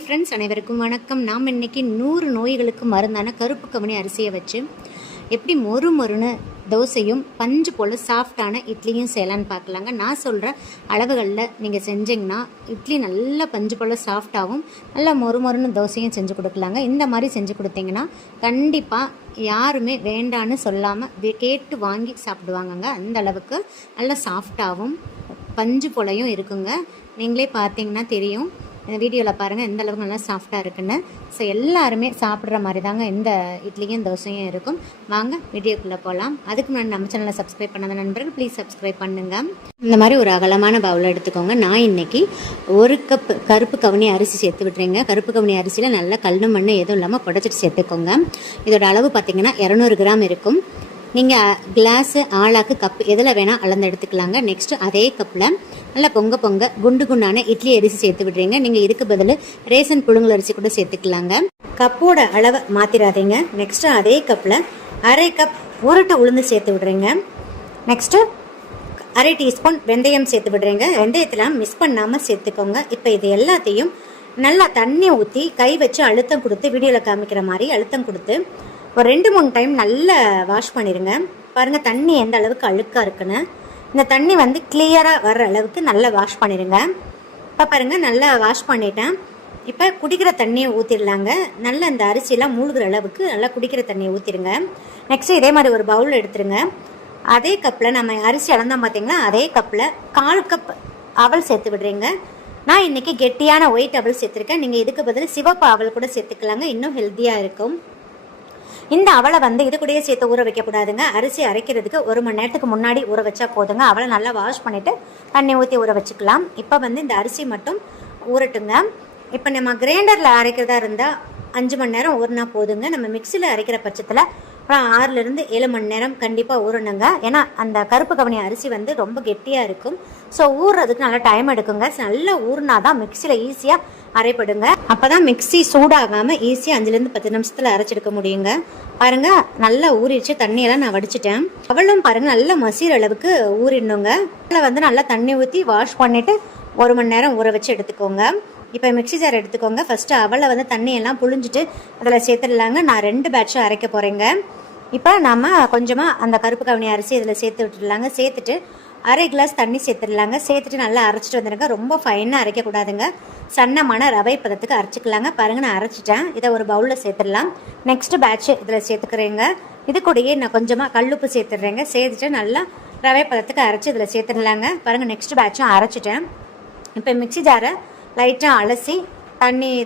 Hi friends, அனைவருக்கும் வணக்கம். நாம் இன்றைக்கி 100 நோய்களுக்கு மருந்தான கருப்பு கவுனி அரிசியை வச்சு எப்படி மொறுன்னு தோசையும் பஞ்சு போல் சாஃப்டான இட்லியும் செய்யலான்னு பார்க்கலாங்க. நான் சொல்கிற அளவுகளில் நீங்கள் செஞ்சிங்கன்னா இட்லி நல்லா பஞ்சு போல் சாஃப்டாகவும் நல்லா மொறுன்னு தோசையும் செஞ்சு கொடுக்கலாங்க. இந்த மாதிரி செஞ்சு கொடுத்தீங்கன்னா கண்டிப்பாக யாருமே வேண்டான்னு சொல்லாமல் கேட்டு வாங்கி சாப்பிடுவாங்கங்க. அந்த அளவுக்கு நல்லா சாஃப்டாகவும் பஞ்சு போலையும் இருக்குங்க. நீங்களே பார்த்தீங்கன்னா தெரியும், இந்த வீடியோவில் பாருங்கள் எந்த அளவுக்கு நல்லா சாஃப்டாக இருக்குன்னு. ஸோ எல்லாருமே சாப்பிட்ற மாதிரி தாங்க இந்த இட்லியும் தோசையும் இருக்கும். வாங்க வீடியோக்குள்ளே போகலாம். அதுக்கு முன்னாடி நம்ம சேனலை சப்ஸ்கிரைப் பண்ணாத நண்பர்கள் ப்ளீஸ் சப்ஸ்கிரைப் பண்ணுங்கள். இந்த மாதிரி ஒரு அகலமான பவுல் எடுத்துக்கோங்க. நான் இன்றைக்கி 1 கப் கருப்பு கவுனி அரிசி சேர்த்து விட்டுறேங்க. கருப்பு கவுனி அரிசியில் நல்லா கல் மண் எதுவும் இல்லாமல் புடைச்சிட்டு சேர்த்துக்கோங்க. இதோட அளவு பார்த்திங்கன்னா 200 கிராம் இருக்கும். நீங்கள் கிளாஸு ஆளாக்கு கப் எதில் வேணால் அளந்து எடுத்துக்கலாங்க. நெக்ஸ்ட்டு அதே கப்பில் நல்லா பொங்க குண்டான இட்லி அரிசி சேர்த்து விடுறீங்க. நீங்கள் இதுக்கு பதில் ரேசன் புழுங்கல் அரிசி கூட சேர்த்துக்கலாங்க. கப்போட அளவை மாற்றிடாதீங்க. நெக்ஸ்ட்டு அதே கப்பில் அரை கப் உருட்டு உளுந்து சேர்த்து விடுறீங்க. நெக்ஸ்ட்டு அரை டீஸ்பூன் வெந்தயம் சேர்த்து விடுறீங்க. வெந்தயத்தில் மிஸ் பண்ணாமல் சேர்த்துக்கோங்க. இப்போ இது எல்லாத்தையும் நல்லா தண்ணி ஊற்றி கை வச்சு அழுத்தம் கொடுத்து, வீடியோவில் காமிக்கிற மாதிரி அழுத்தம் கொடுத்து ஒரு 2-3 டைம் நல்லா வாஷ் பண்ணிடுங்க. பாருங்கள் தண்ணி எந்த அளவுக்கு அழுக்காக இருக்குன்னு. இந்த தண்ணி கிளியராக வர்ற அளவுக்கு நல்லா வாஷ் பண்ணிடுங்க. இப்போ பாருங்கள் நல்லா வாஷ் பண்ணிட்டேன். இப்போ குடிக்கிற தண்ணியை ஊற்றிடலாங்க. நல்லா இந்த அரிசியெல்லாம் மூழ்கிற அளவுக்கு நல்லா குடிக்கிற தண்ணியை ஊற்றிடுங்க. நெக்ஸ்ட்டு இதே மாதிரி ஒரு பவுல் எடுத்துருங்க. அதே கப்பில் நம்ம அரிசி அளந்தோம் பார்த்தீங்களா, அதே கப்பில் 1/4 கப் அவல் சேர்த்து விடுறீங்க. நான் இன்றைக்கி கெட்டியான ஒயிட் அவல் சேர்த்துருக்கேன். நீங்கள் இதுக்கு பதில் சிவப்பு அவல் கூட சேர்த்துக்கலாங்க, இன்னும் ஹெல்த்தியாக இருக்கும். இந்த அவலை இது கூடயே சேர்த்து ஊற வைக்கக்கூடாதுங்க. அரிசி அரைக்கிறதுக்கு 1 மணி நேரத்துக்கு முன்னாடி ஊற வச்சா போதுங்க. அவளை நல்லா வாஷ் பண்ணிவிட்டு தண்ணி ஊற்றி ஊற வச்சுக்கலாம். இப்போ இந்த அரிசி மட்டும் ஊறட்டுங்க. இப்போ நம்ம கிரைண்டரில் அரைக்கிறதா இருந்தால் 5 மணி நேரம் ஊறினா போதுங்க. நம்ம மிக்சியில் அரைக்கிற பட்சத்தில் 6லேருந்து 7 மணி நேரம் கண்டிப்பாக ஊறணுங்க. ஏன்னா அந்த கருப்பு கவுனி அரிசி ரொம்ப கெட்டியாக இருக்கும். ஸோ ஊறுறதுக்கு நல்லா டைம் எடுக்குங்க. நல்லா ஊறினா தான் மிக்சியில் ஈஸியாக அரைப்படுங்க. அப்போ தான் மிக்சி சூடாகாமல் ஈஸியாக 5லேருந்து 10 நிமிஷத்தில் அரைச்செடுக்க முடியுங்க. பாருங்கள் நல்லா ஊறிடுச்சு. தண்ணியெல்லாம் நான் வடிச்சிட்டேன். அவளும் பாருங்கள் நல்லா மசிற அளவுக்கு ஊறிடணுங்க. அதில் நல்லா தண்ணி ஊற்றி வாஷ் பண்ணிவிட்டு 1 மணி நேரம் ஊற வச்சு எடுத்துக்கோங்க. இப்போ மிக்சி ஜார் எடுத்துக்கோங்க. ஃபஸ்ட்டு அவளை தண்ணியெல்லாம் புழிஞ்சிட்டு அதில் சேர்த்துடலாங்க. நான் 2 பேட்சாக அரைக்க போகிறேங்க. இப்போ நம்ம கொஞ்சமாக அந்த கருப்பு கவுனி அரிசி இதில் சேர்த்து விட்டுடலாங்க. சேர்த்துட்டு அரை கிளாஸ் தண்ணி சேர்த்துடலாங்க. சேர்த்துட்டு நல்லா அரைச்சிட்டு வந்துடுங்க. ரொம்ப ஃபைனாக அரைக்கக்கூடாதுங்க. சன்னமான ரவை பதத்துக்கு அரைச்சிக்கலாங்க. பாருங்கள் நான் அரைச்சிட்டேன். இதை ஒரு பவுலில் சேர்த்துடலாம். நெக்ஸ்ட்டு பேட்ச்சு இதில் சேர்த்துக்கிறேங்க. இது கூடயே நான் கொஞ்சமாக கல்லுப்பு சேர்த்துடுறேங்க. சேர்த்துட்டு நல்லா ரவை பதத்துக்கு அரைச்சி இதில் சேர்த்துடலாங்க. பாருங்கள் நெக்ஸ்ட்டு பேட்சும் அரைச்சிட்டேன். இப்போ மிக்சி ஜாரை லைட்டாக அலசி தண்ணி